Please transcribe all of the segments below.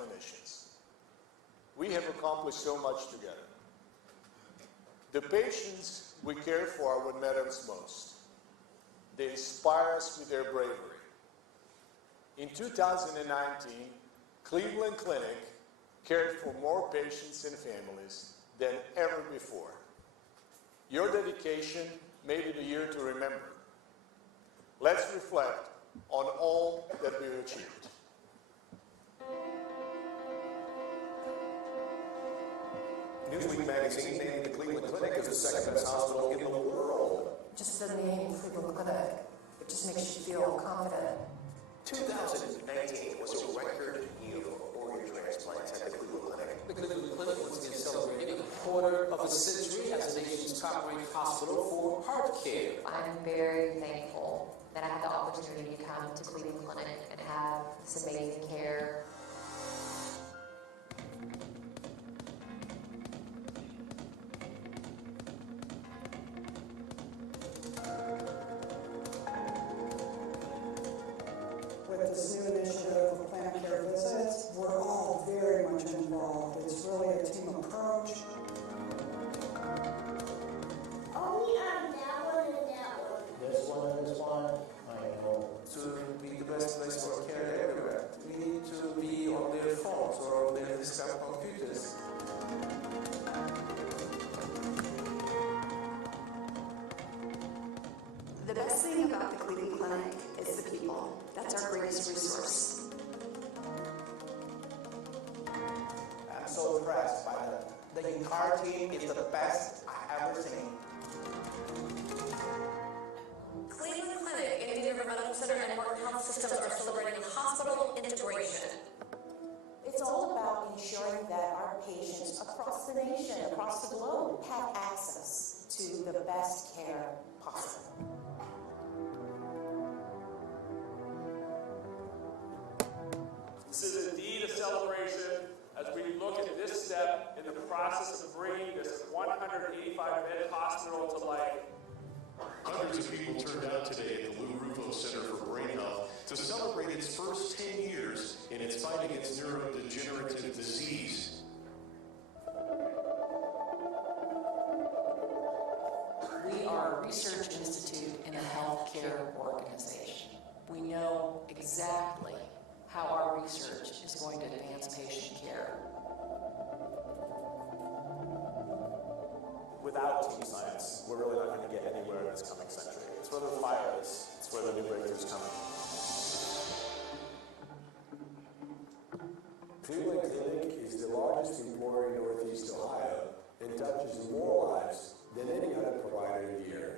clinicians. We have accomplished so much together. The patients we care for are what matters most. They inspire us with their bravery. In 2019, Cleveland Clinic cared for more patients and families than ever before. Your dedication made it a year to remember. Let's reflect on all that we've achieved. Newsweek magazine named the Cleveland Clinic as the second best hospital in the world. Just the name Cleveland Clinic, it just makes you feel confident. 2019 was a record year for organ transplants at the Cleveland Clinic. The Cleveland Clinic once again celebrating a quarter of a century as the nation's top-ranked hospital for heart care. I'm very thankful that I had the opportunity to come to Cleveland Clinic and have this amazing care. With this new initiative of planned care visits, we're all very much involved. It's really a team approach. Only on that one and that one. This one and this one, I know. To be the best place for care everywhere, we need to be on their phones or on their desktop computers. The best thing about the Cleveland Clinic is the people. That's our greatest resource. I'm so impressed by the entire team. Is the best I've ever seen. Cleveland Clinic, Indian River Medical Center, and Morgan Health Systems are celebrating hospital integration. It's all about ensuring that our patients across the nation, across the globe, have access to the best care possible. This is indeed a celebration as we look at this step in the process of bringing this 185-bed hospital to life. Hundreds of people turned out today at the Lou Rufo Center for Brain Health to celebrate its first 10 years in its fight against neurodegenerative disease. We are a research institute in a healthcare organization. We know exactly how our research is going to advance patient care. Without team science, we're really not going to get anywhere in this coming century. It's where the fire is. It's where the new breakthroughs come. Cleveland Clinic is the largest employer in Northeast Ohio and touches more lives than any other provider in the area.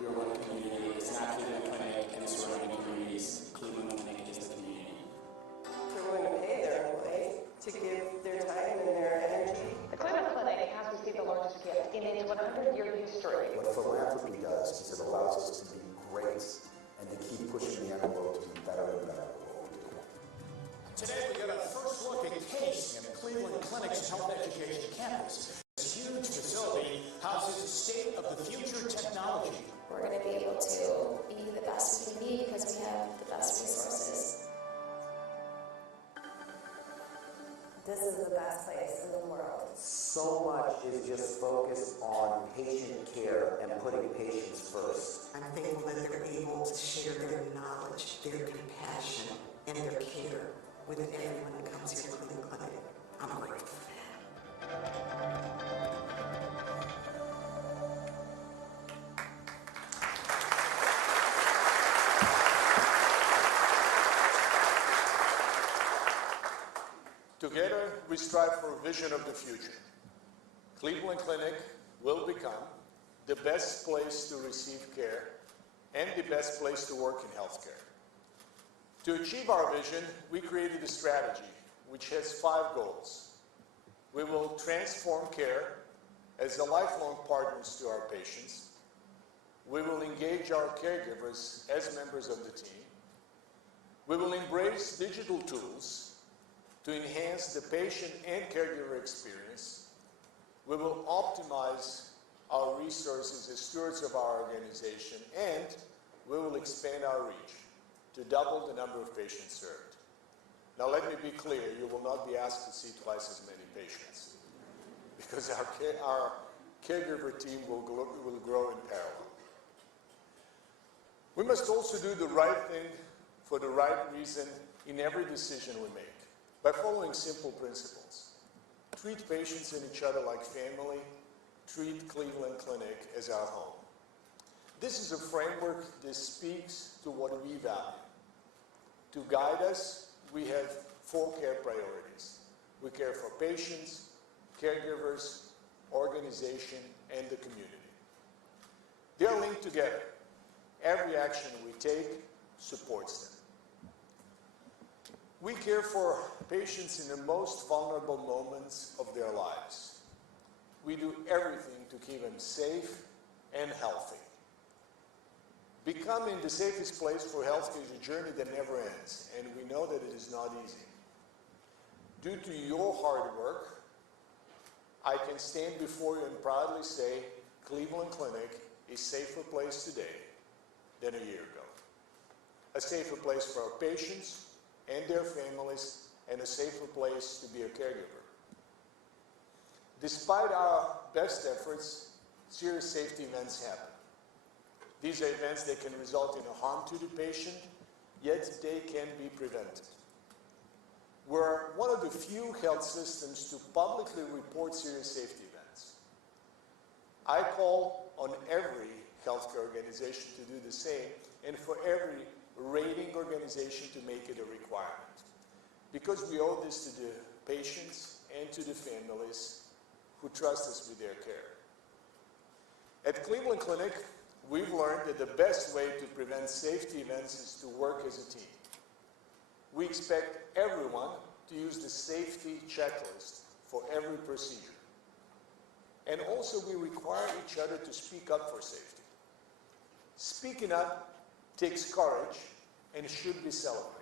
We are one community. It's not Cleveland Clinic and the surrounding communities. Cleveland Clinic is the community. They're willing to pay their employees to give their time and their energy. The Cleveland Clinic has received the largest gift in its 100-year history. What philanthropy does is it allows us to be great and to keep pushing the envelope to be better and better at what we do. Today we get a first look at Case and Cleveland Clinic's health education campus. This huge facility houses state-of-the-future technology. We're going to be able to be the best we can be because we have the best resources. This is the best place in the world. So much is just focused on patient care and putting patients first. I'm thankful that they're able to share their knowledge, their compassion, and their care with everyone that comes here to Cleveland Clinic. I'm grateful for that. Together, we strive for a vision of the future. Cleveland Clinic will become the best place to receive care and the best place to work in healthcare. To achieve our vision, we created a strategy which has 5 goals. We will transform care as a lifelong partners to our patients. We will engage our caregivers as members of the team. We will embrace digital tools to enhance the patient and caregiver experience. We will optimize our resources as stewards of our organization, and we will expand our reach to double the number of patients served. Now let me be clear, you will not be asked to see twice as many patients because our caregiver team will grow in parallel. We must also do the right thing for the right reason in every decision we make by following simple principles. Treat patients and each other like family. Treat Cleveland Clinic as our home. This is a framework that speaks to what we value. To guide us, we have 4 care priorities. We care for patients, caregivers, organization, and the community. They are linked together. Every action we take supports them. We care for patients in the most vulnerable moments of their lives. We do everything to keep them safe and healthy. Becoming the safest place for healthcare is a journey that never ends, and we know that it is not easy. Due to your hard work, I can stand before you and proudly say Cleveland Clinic is a safer place today than a year ago. A safer place for our patients and their families, and a safer place to be a caregiver. Despite our best efforts, serious safety events happen. These are events that can result in a harm to the patient, yet they can be prevented. We're one of the few health systems to publicly report serious safety events. I call on every healthcare organization to do the same, and for every rating organization to make it a requirement. Because we owe this to the patients and to the families who trust us with their care. At Cleveland Clinic, we've learned that the best way to prevent safety events is to work as a team. We expect everyone to use the safety checklist for every procedure. And also we require each other to speak up for safety. Speaking up takes courage and should be celebrated.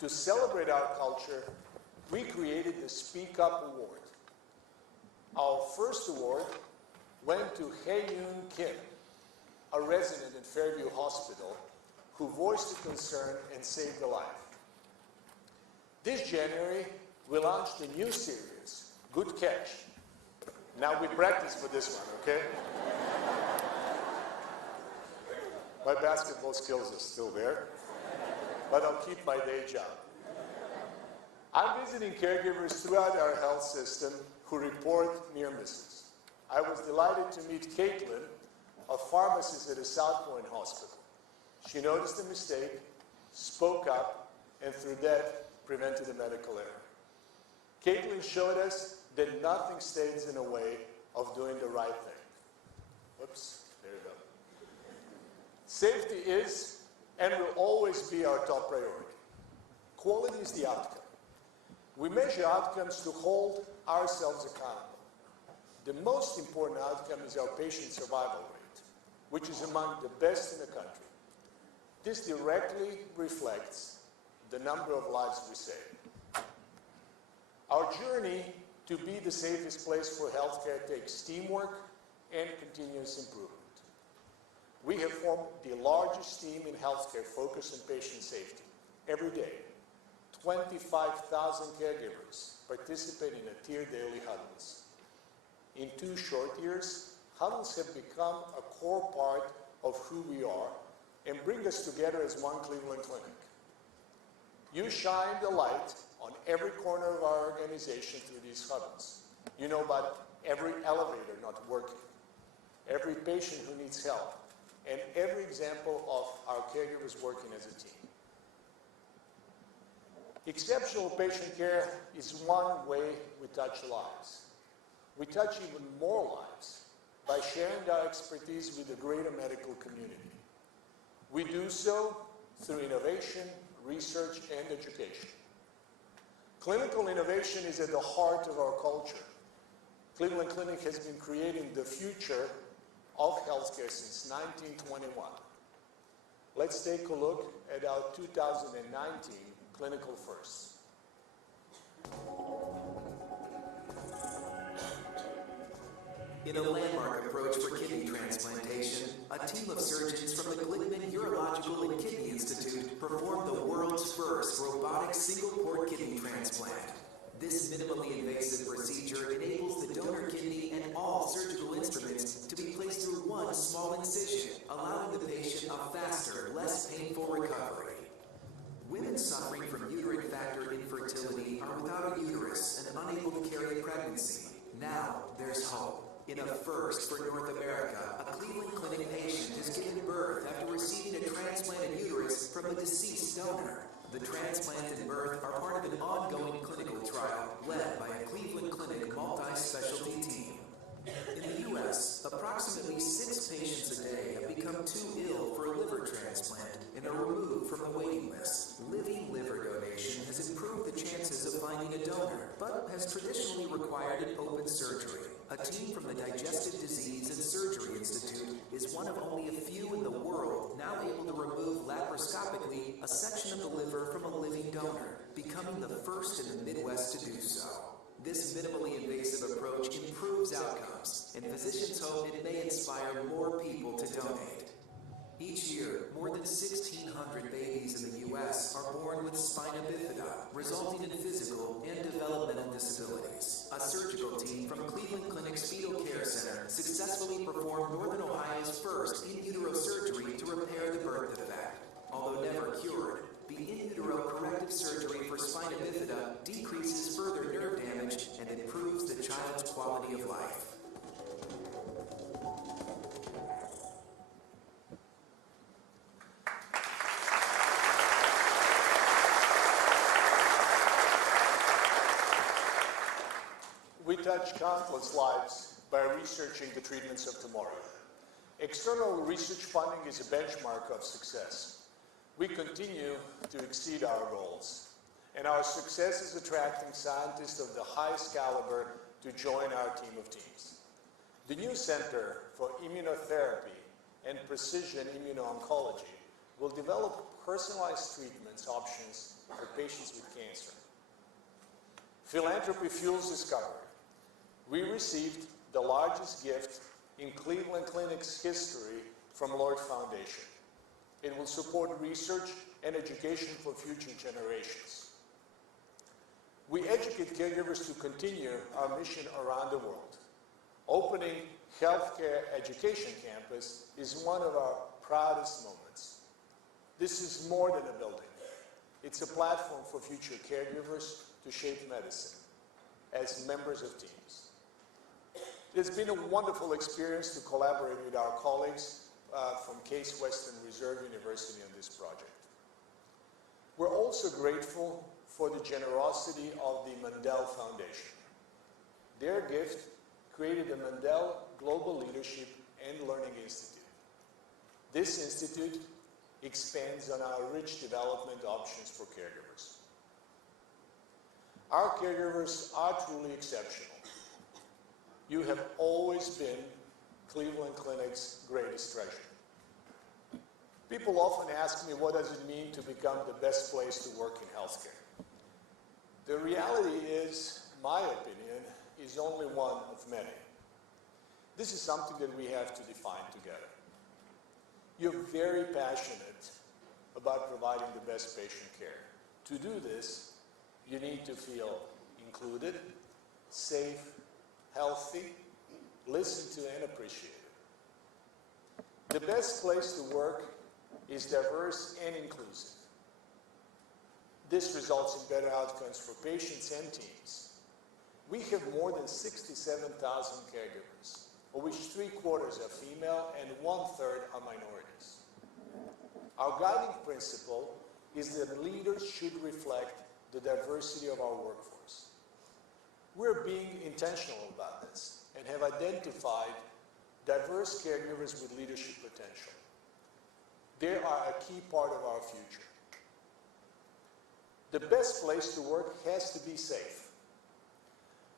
To celebrate our culture, we created the Speak Up Award. Our first award went to Hae-Yoon Kim, a resident at Fairview Hospital, who voiced a concern and saved a life. This January, we launched a new series, Good Catch. Now we practice for this one, okay? My basketball skills are still there, but I'll keep my day job. I'm visiting caregivers throughout our health system who report near misses. I was delighted to meet Caitlin, a pharmacist at a South Point hospital. She noticed a mistake, spoke up, and through that, prevented a medical error. Caitlin showed us that nothing stands in the way of doing the right thing. Whoops, there you go. Safety is and will always be our top priority. Quality is the outcome. We measure outcomes to hold ourselves accountable. The most important outcome is our patient survival rate, which is among the best in the country. This directly reflects the number of lives we save. Our journey to be the safest place for healthcare takes teamwork and continuous improvement. We have formed the largest team in healthcare focused on patient safety. Every day, 25,000 caregivers participate in a tiered daily huddles. In 2 short years, huddles have become a core part of who we are and bring us together as one Cleveland Clinic. You shine the light on every corner of our organization through these huddles. You know about every elevator not working, every patient who needs help, and every example of our caregivers working as a team. Exceptional patient care is one way we touch lives. We touch even more lives by sharing our expertise with the greater medical community. We do so through innovation, research, and education. Clinical innovation is at the heart of our culture. Cleveland Clinic has been creating the future of healthcare since 1921. Let's take a look at our 2019 clinical firsts. In a landmark approach for kidney transplantation, a team of surgeons from the This minimally invasive procedure enables the donor kidney and all surgical instruments to be placed through one small incision, allowing the patient a faster, less painful recovery. Women suffering from uterine factor infertility are without a uterus and unable to carry a pregnancy. Now there's hope. In a first for North America, a Cleveland Clinic patient has given birth after receiving a transplanted uterus from a deceased donor. The transplant and birth are part of an ongoing clinical trial led by a Cleveland Clinic multi-specialty team. In the U.S., approximately 6 patients a day have become too ill for a liver transplant and are removed from the waiting list. Living liver donation has improved the chances of finding a donor, but has traditionally required an open surgery. A team from the Digestive Disease and Surgery Institute is one of only a few in the world now able to remove laparoscopically a section of the liver from a living donor, becoming the first in the Midwest to do so. This minimally invasive approach improves outcomes, and physicians hope it may inspire more people to donate. Each year, more than 1,600 babies in the U.S. are born with spina bifida, resulting in physical and developmental disabilities. A surgical team from Cleveland Clinic's Fetal Care Center successfully performed Northern Ohio's first in utero surgery to repair the birth defect. Although never cured, the in utero corrective surgery for spina bifida decreases further nerve damage and improves the child's quality of life. We touch countless lives by researching the treatments of tomorrow. External research funding is a benchmark of success. We continue to exceed our goals, and our success is attracting scientists of the highest caliber to join our team of teams. The new Center for Immunotherapy and Precision Immuno-Oncology will develop personalized treatment options for patients with cancer. Philanthropy fuels discovery. We received the largest gift in Cleveland Clinic's history from Lord Foundation. It will support research and education for future generations. We educate caregivers to continue our mission around the world. Opening healthcare education campus is one of our proudest moments. This is more than a building. It's a platform for future caregivers to shape medicine as members of teams. It's been a wonderful experience to collaborate with our colleagues from Case Western Reserve University on this project. We're also grateful for the generosity of the Mandel Foundation. Their gift created the Mandel Global Leadership and Learning Institute. This institute expands on our rich development options for caregivers. Our caregivers are truly exceptional. You have always been Cleveland Clinic's greatest treasure. People often ask me, what does it mean to become the best place to work in healthcare? The reality is, my opinion, is only one of many. This is something that we have to define together. You're very passionate about providing the best patient care. To do this, you need to feel included, safe, healthy, listened to, and appreciated. The best place to work is diverse and inclusive. This results in better outcomes for patients and teams. We have more than 67,000 caregivers, of which 3/4 are female and 1/3 are minorities. Our guiding principle is that leaders should reflect the diversity of our workforce. We're being intentional about this and have identified diverse caregivers with leadership potential. They are a key part of our future. The best place to work has to be safe.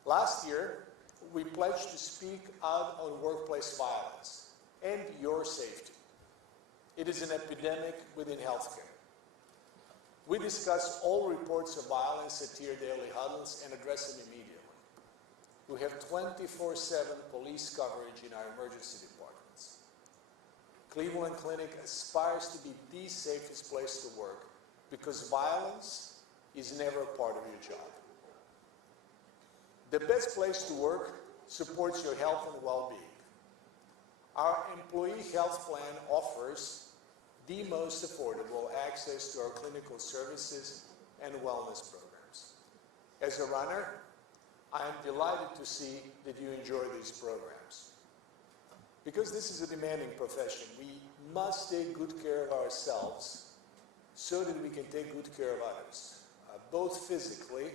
Last year, we pledged to speak out on workplace violence and your safety. It is an epidemic within healthcare. We discuss all reports of violence at tier daily huddles and address them immediately. We have 24/7 police coverage in our emergency departments. Cleveland Clinic aspires to be the safest place to work because violence is never a part of your job. The best place to work supports your health and well-being. Our employee health plan offers the most affordable access to our clinical services and wellness programs. As a runner, I am delighted to see that you enjoy these programs. Because this is a demanding profession, we must take good care of ourselves so that we can take good care of others, both physically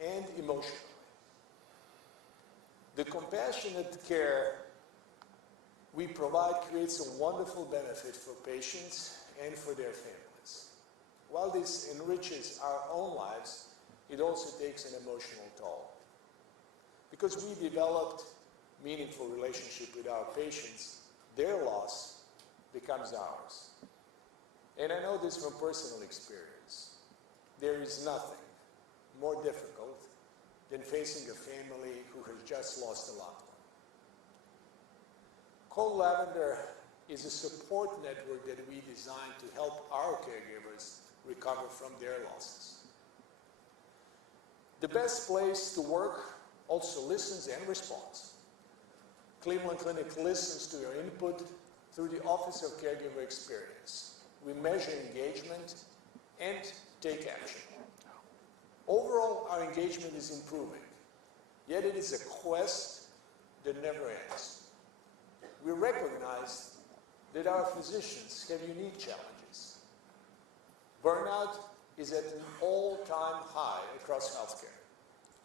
and emotionally. The compassionate care we provide creates a wonderful benefit for patients and for their families. While this enriches our own lives, it also takes an emotional toll. Because we developed meaningful relationship with our patients, their loss becomes ours. And I know this from personal experience. There is nothing more difficult than facing a family who has just lost a loved one. Cold Lavender is a support network that we designed to help our caregivers recover from their losses. The best place to work also listens and responds. Cleveland Clinic listens to your input through the Office of Caregiver Experience. We measure engagement and take action. Overall, our engagement is improving, yet it is a quest that never ends. We recognize that our physicians have unique challenges. Burnout is at an all-time high across healthcare.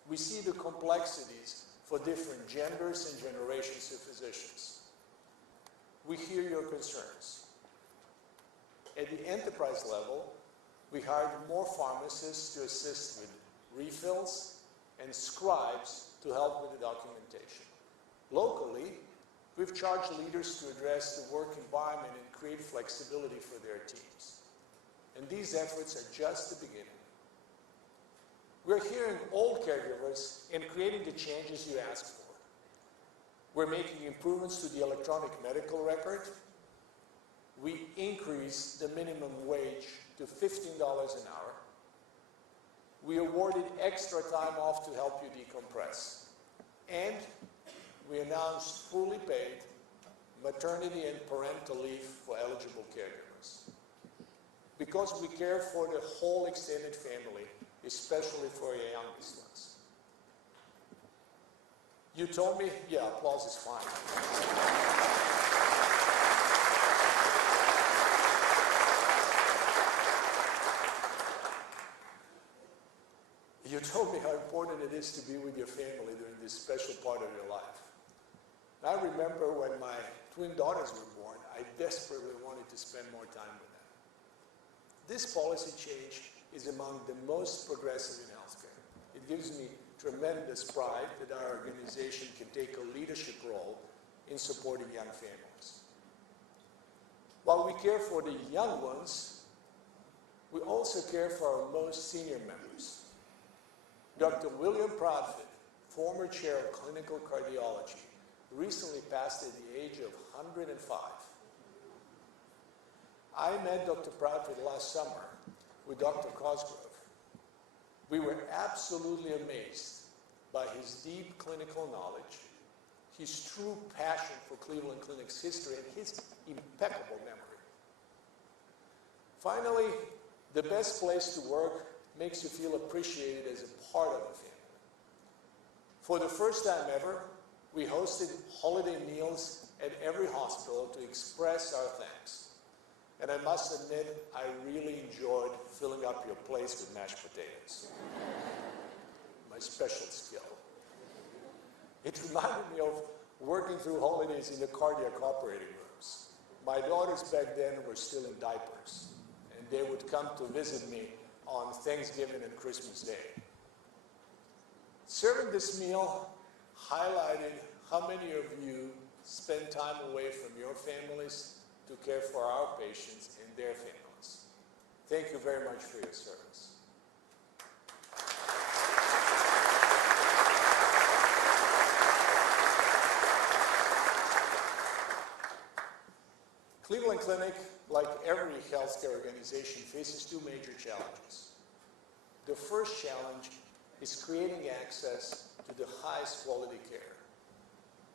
We see the complexities for different genders and generations of physicians. We hear your concerns. At the enterprise level, we hired more pharmacists to assist with refills and scribes to help with the documentation. Locally, we've charged leaders to address the work environment and create flexibility for their teams. And these efforts are just the beginning. We're hearing all caregivers and creating the changes you asked for. We're making improvements to the electronic medical record. We increased the minimum wage to $15 an hour. We awarded extra time off to help you decompress. And we announced fully paid maternity and parental leave for eligible caregivers. Because we care for the whole extended family, especially for your youngest ones. You told me, yeah, applause is fine. You told me how important it is to be with your family during this special part of your life. I remember when my twin daughters were born, I desperately wanted to spend more time with them. This policy change is among the most progressive in healthcare. It gives me tremendous pride that our organization can take a leadership role in supporting young families. While we care for the young ones, we also care for our most senior members. Dr. William Proudfoot, former chair of clinical cardiology, recently passed at the age of 105. I met Dr. Proudfoot last summer with Dr. Cosgrove. We were absolutely amazed by his deep clinical knowledge, his true passion for Cleveland Clinic's history, and his impeccable memory. Finally, the best place to work makes you feel appreciated as a part of the family. For the first time ever, we hosted holiday meals at every hospital to express our thanks. And I must admit, I really enjoyed filling up your place with mashed potatoes. My special skill. It reminded me of working through holidays in the cardiac operating rooms. My daughters back then were still in diapers, and they would come to visit me on Thanksgiving and Christmas Day. Serving this meal highlighted how many of you spend time away from your families to care for our patients and their families. Thank you very much for your service. Cleveland Clinic, like every healthcare organization, faces two major challenges. The first challenge is creating access to the highest quality care.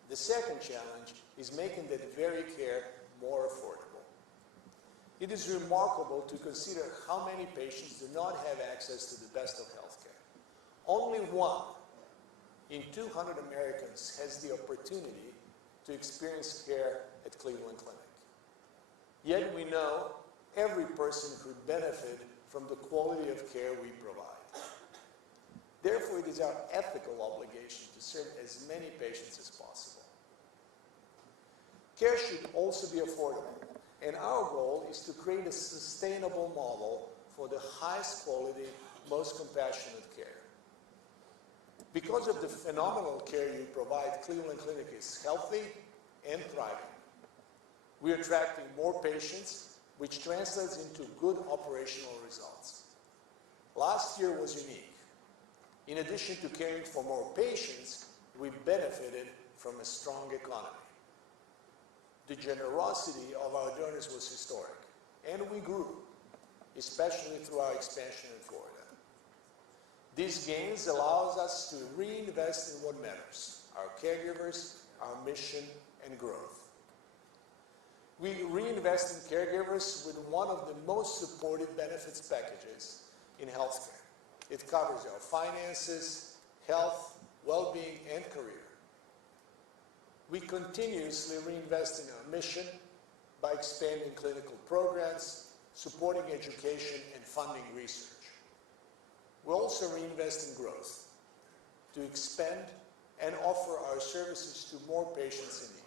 The second challenge is making that very care more affordable. It is remarkable to consider how many patients do not have access to the best of healthcare. Only 1 in 200 Americans has the opportunity to experience care at Cleveland Clinic. Yet we know every person could benefit from the quality of care we provide. Therefore, it is our ethical obligation to serve as many patients as possible. Care should also be affordable, and our goal is to create a sustainable model for the highest quality, most compassionate care. Because of the phenomenal care you provide, Cleveland Clinic is healthy and thriving. We are attracting more patients, which translates into good operational results. Last year was unique. In addition to caring for more patients, we benefited from a strong economy. The generosity of our donors was historic, and we grew, especially through our expansion in Florida. These gains allow us to reinvest in what matters: our caregivers, our mission, and growth. We reinvest in caregivers with one of the most supported benefits packages in healthcare. It covers our finances, health, well-being, and career. We continuously reinvest in our mission by expanding clinical programs, supporting education, and funding research. We also reinvest in growth to expand and offer our services to more patients in need.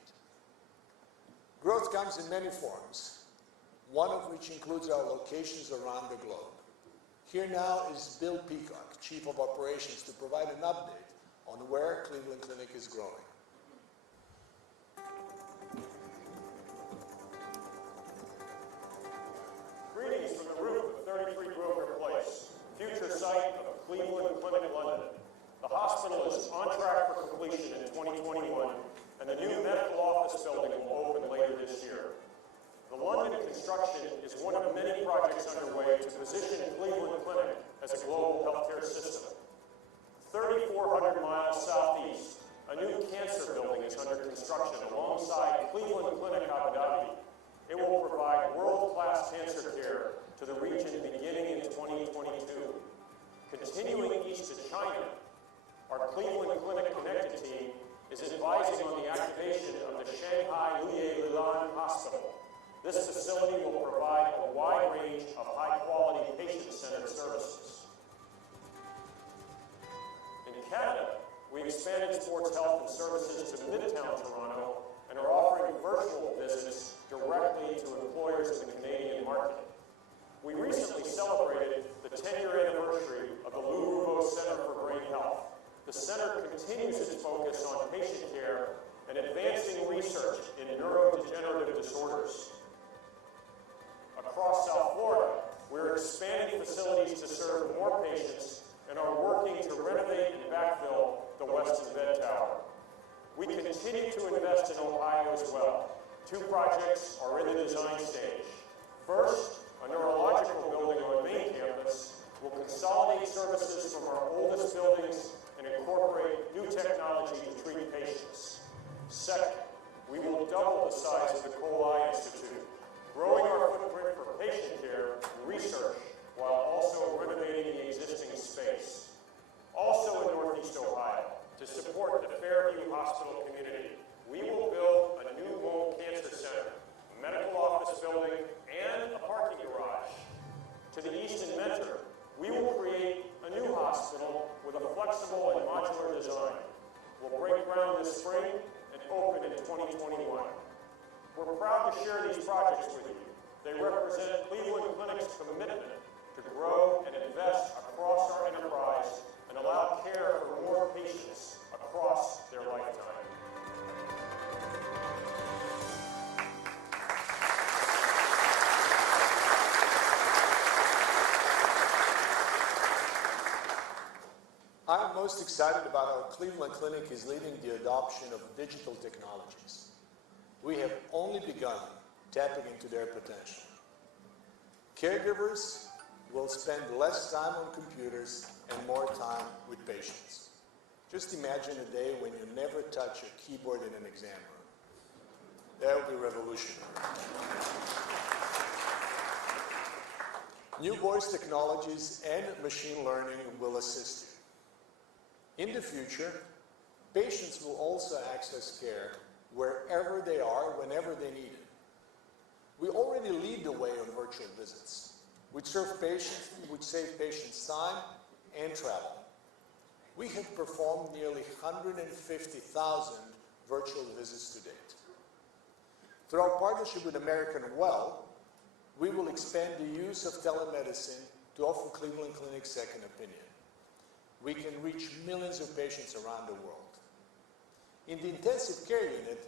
Growth comes in many forms, one of which includes our locations around the globe. Here now is Bill Peacock, Chief of Operations, to provide an update on where Cleveland Clinic is growing. Greetings from the roof of 33 Grosvenor Place, future site of Cleveland Clinic London. The hospital is on track for completion in 2021, and the new medical office building will open later this year. The London construction is one of many projects underway to position Cleveland Clinic as a global healthcare system. 3,400 miles southeast, a new cancer building is under construction alongside Cleveland Clinic Abu Dhabi. It will provide world-class cancer care to the region beginning in 2022. Continuing east to China, our Cleveland Clinic Connected team is advising on the activation of the Shanghai Lilan Hospital. This facility will provide a wide range of high-quality patient-centered services. In Canada, we expanded sports health and services to Midtown Toronto and are offering virtual visits directly to employers in the Canadian market. We recently celebrated the 10-year anniversary of the Lou Ruvo Center for Brain Health. The center continues its focus on patient care and advancing research in neurodegenerative disorders. Across South Florida, we're expanding facilities to serve more patients and are working to renovate and backfill the Westin Bed Tower. We continue to invest in Ohio as well. 2 projects are in the design stage. First, a neurological building on main campus will consolidate services from our oldest buildings and incorporate new technology to treat patients. Second, we will double the size of the Cole Eye Institute, growing our footprint for patient care and research while also renovating the existing space. Also in Northeast Ohio, to support the Fairview Hospital community, we will build a new lung cancer center, a medical office building, and a parking garage. To the east in Mentor, we will create a new hospital with a flexible and modular design. We'll break ground this spring and open in 2021. We're proud to share these projects with you. They represent Cleveland Clinic's commitment to grow and invest across our enterprise and allow care for more patients across their lifetime. I'm most excited about how Cleveland Clinic is leading the adoption of digital technologies. We have only begun tapping into their potential. Caregivers will spend less time on computers and more time with patients. Just imagine a day when you never touch a keyboard in an exam room. That would be revolutionary. New voice technologies and machine learning will assist you. In the future, patients will also access care wherever they are, whenever they need it. We already lead the way on virtual visits, which save patients time and travel. We have performed nearly 150,000 virtual visits to date. Through our partnership with American Well, we will expand the use of telemedicine to offer Cleveland Clinic second opinion. We can reach millions of patients around the world. In the intensive care unit,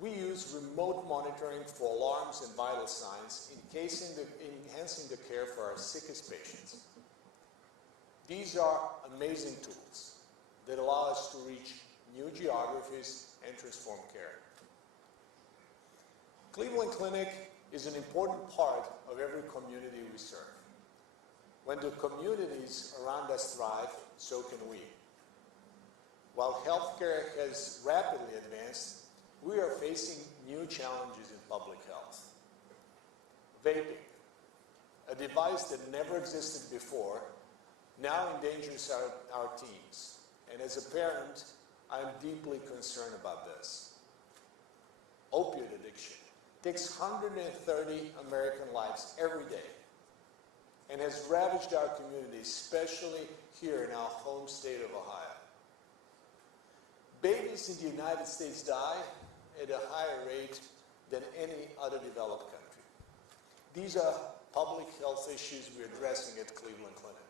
we use remote monitoring for alarms and vital signs, enhancing the care for our sickest patients. These are amazing tools that allow us to reach new geographies and transform care. Cleveland Clinic is an important part of every community we serve. When the communities around us thrive, so can we. While healthcare has rapidly advanced, we are facing new challenges in public health. Vaping, a device that never existed before, now endangers our teens. And as a parent, I'm deeply concerned about this. Opioid addiction takes 130 American lives every day and has ravaged our communities, especially here in our home state of Ohio. Babies in the United States die at a higher rate than any other developed country. These are public health issues we're addressing at Cleveland Clinic.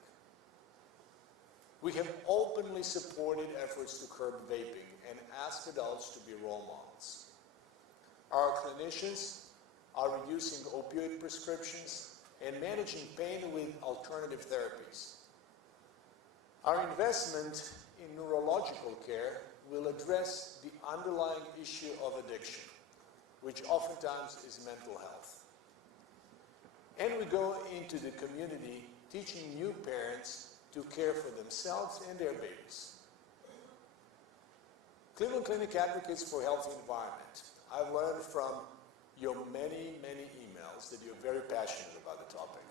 We have openly supported efforts to curb vaping and ask adults to be role models. Our clinicians are reducing opioid prescriptions and managing pain with alternative therapies. Our investment in neurological care will address the underlying issue of addiction, which oftentimes is mental health. And we go into the community teaching new parents to care for themselves and their babies. Cleveland Clinic advocates for a healthy environment. I've learned from your many, many emails that you're very passionate about the topic.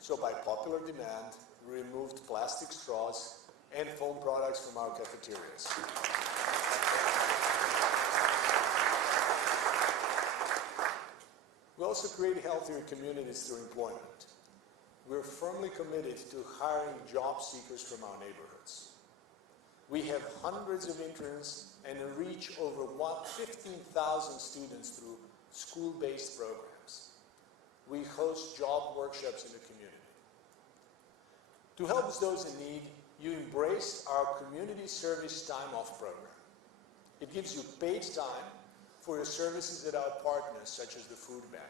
So by popular demand, we removed plastic straws and foam products from our cafeterias. We also create healthier communities through employment. We're firmly committed to hiring job seekers from our neighborhoods. We have hundreds of interns and reach over 15,000 students through school-based programs. We host job workshops in the community. To help those in need, you embraced our community service time off program. It gives you paid time for your services at our partners, such as the food bank.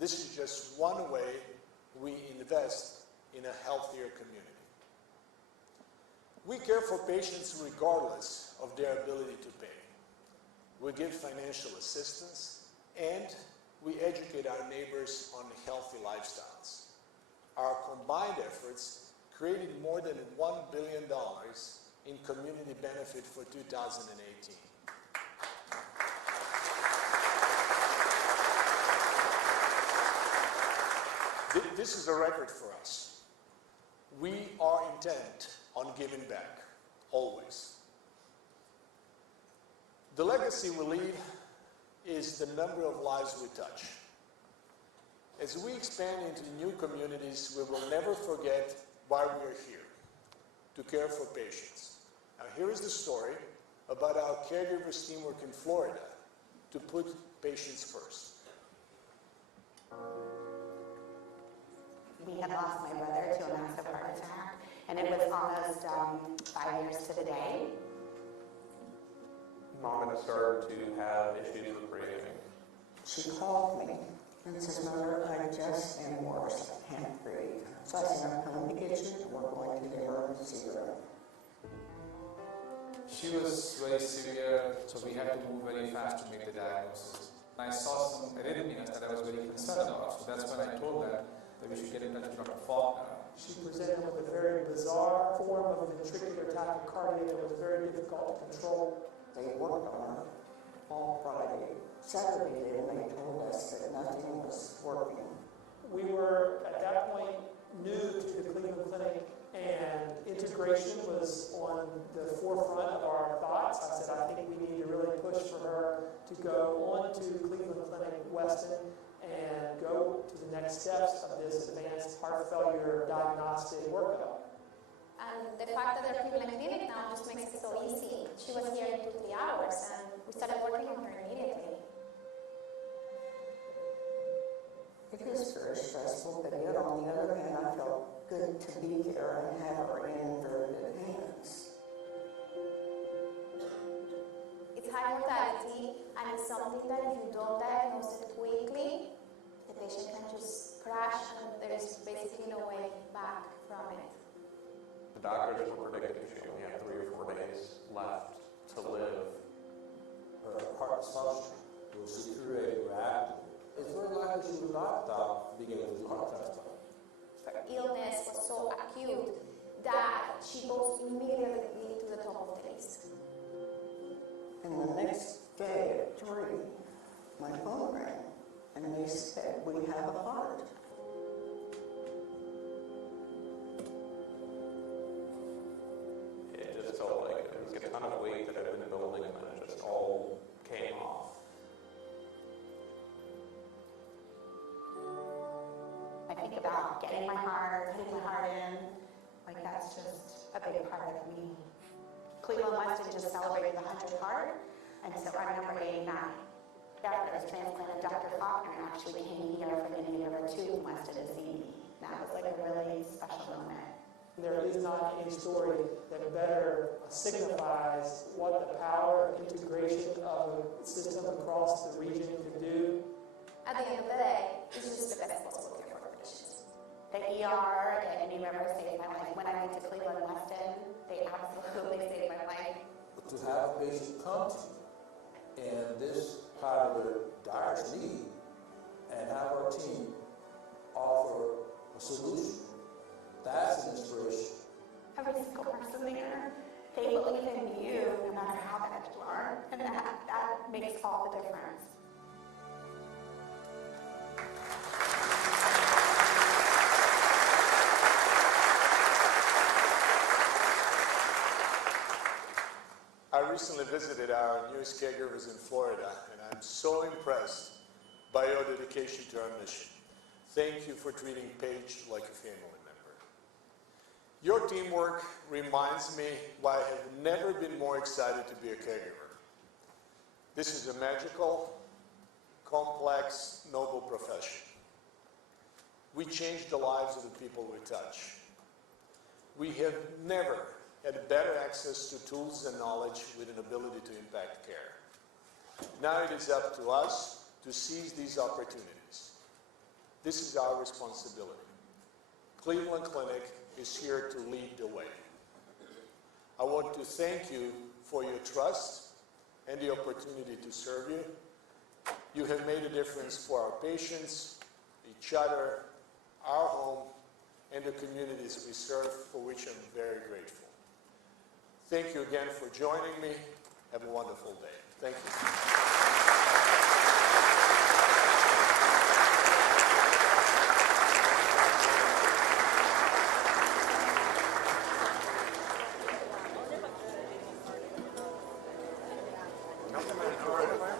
This is just one way we invest in a healthier community. We care for patients regardless of their ability to pay. We give financial assistance and we educate our neighbors on healthy lifestyles. Our combined efforts created more than $1 billion in community benefit for 2018. This is a record for us. We are intent on giving back, always. The legacy we leave is the number of lives we touch. As we expand into new communities, we will never forget why we are here, to care for patients. Now here is the story about our caregivers teamwork in Florida to put patients first. We had lost my brother to a massive heart attack, and it was almost 5 years to the day. Mom had started to have issues with breathing. She called me and says, "Mother, I just am worse. I can't breathe." So I said, "I'm coming to get you, and we're going to the emergency room." She was very severe, so we had to move very fast to make the diagnosis. I saw some arrhythmias that I was very concerned about, so that's when I told them Maybe you should get in touch with Dr. Faulkner. She presented with a very bizarre form of ventricular tachycardia that was very difficult to control. They worked on her all Friday. Saturday, they told us that nothing was working. We were, at that point, new to the Cleveland Clinic, and integration was on the forefront of our thoughts. I said, I think we need to really push for her to go on to Cleveland Clinic Weston and go to the next steps of this advanced heart failure diagnostic workup. And the fact that they're Cleveland Clinic now just makes it so easy. She was here in 2 to 3 hours, and we started working on her immediately. It is very stressful, but yet on the other hand, I felt good to be here and have her in very good hands. It's high mortality, and it's something that if you don't diagnose it quickly, the patient can just crash, and there's basically no way back from it. The doctors were predicting she only had 3 or 4 days left to live. Her heart dysfunction was deteriorating rapidly. It's very likely she would not begin with a heart transplant. Her illness was so acute that she goes immediately to the top of the list. And the next day at 3, my phone rang, and they said, we have a heart. It just felt like it was a ton of weight that had been building and then it just all came off. I think about getting my heart, putting my heart in, like that's just a big part of me. Cleveland Weston just celebrated the 100th heart, and so I'm number 89. After I was transplanted, Dr. Faulkner actually came here from Indian River to Weston to see me. That was like a really special moment. There is not any story that better signifies what the power and integration of a system across the region can do. At the end of the day, it's just the best possible care for patients. The ER at Indian River saved my life. When I went to Cleveland Weston, they absolutely saved my life. To have a patient come to you in this kind of their direst need and have our team offer a solution, that's an inspiration. Every single person there, they believe in you no matter how bad you are, and that makes all the difference. I recently visited our newest caregivers in Florida, and I'm so impressed by your dedication to our mission. Thank you for treating Paige like a family member. Your teamwork reminds me why I have never been more excited to be a caregiver. This is a magical, complex, noble profession. We change the lives of the people we touch. We have never had better access to tools and knowledge with an ability to impact care. Now it is up to us to seize these opportunities. This is our responsibility. Cleveland Clinic is here to lead the way. I want to thank you for your trust and the opportunity to serve you. You have made a difference for our patients, each other, our home, and the communities we serve, for which I'm very grateful. Thank you again for joining me. Have a wonderful day. Thank you. Come on, all right.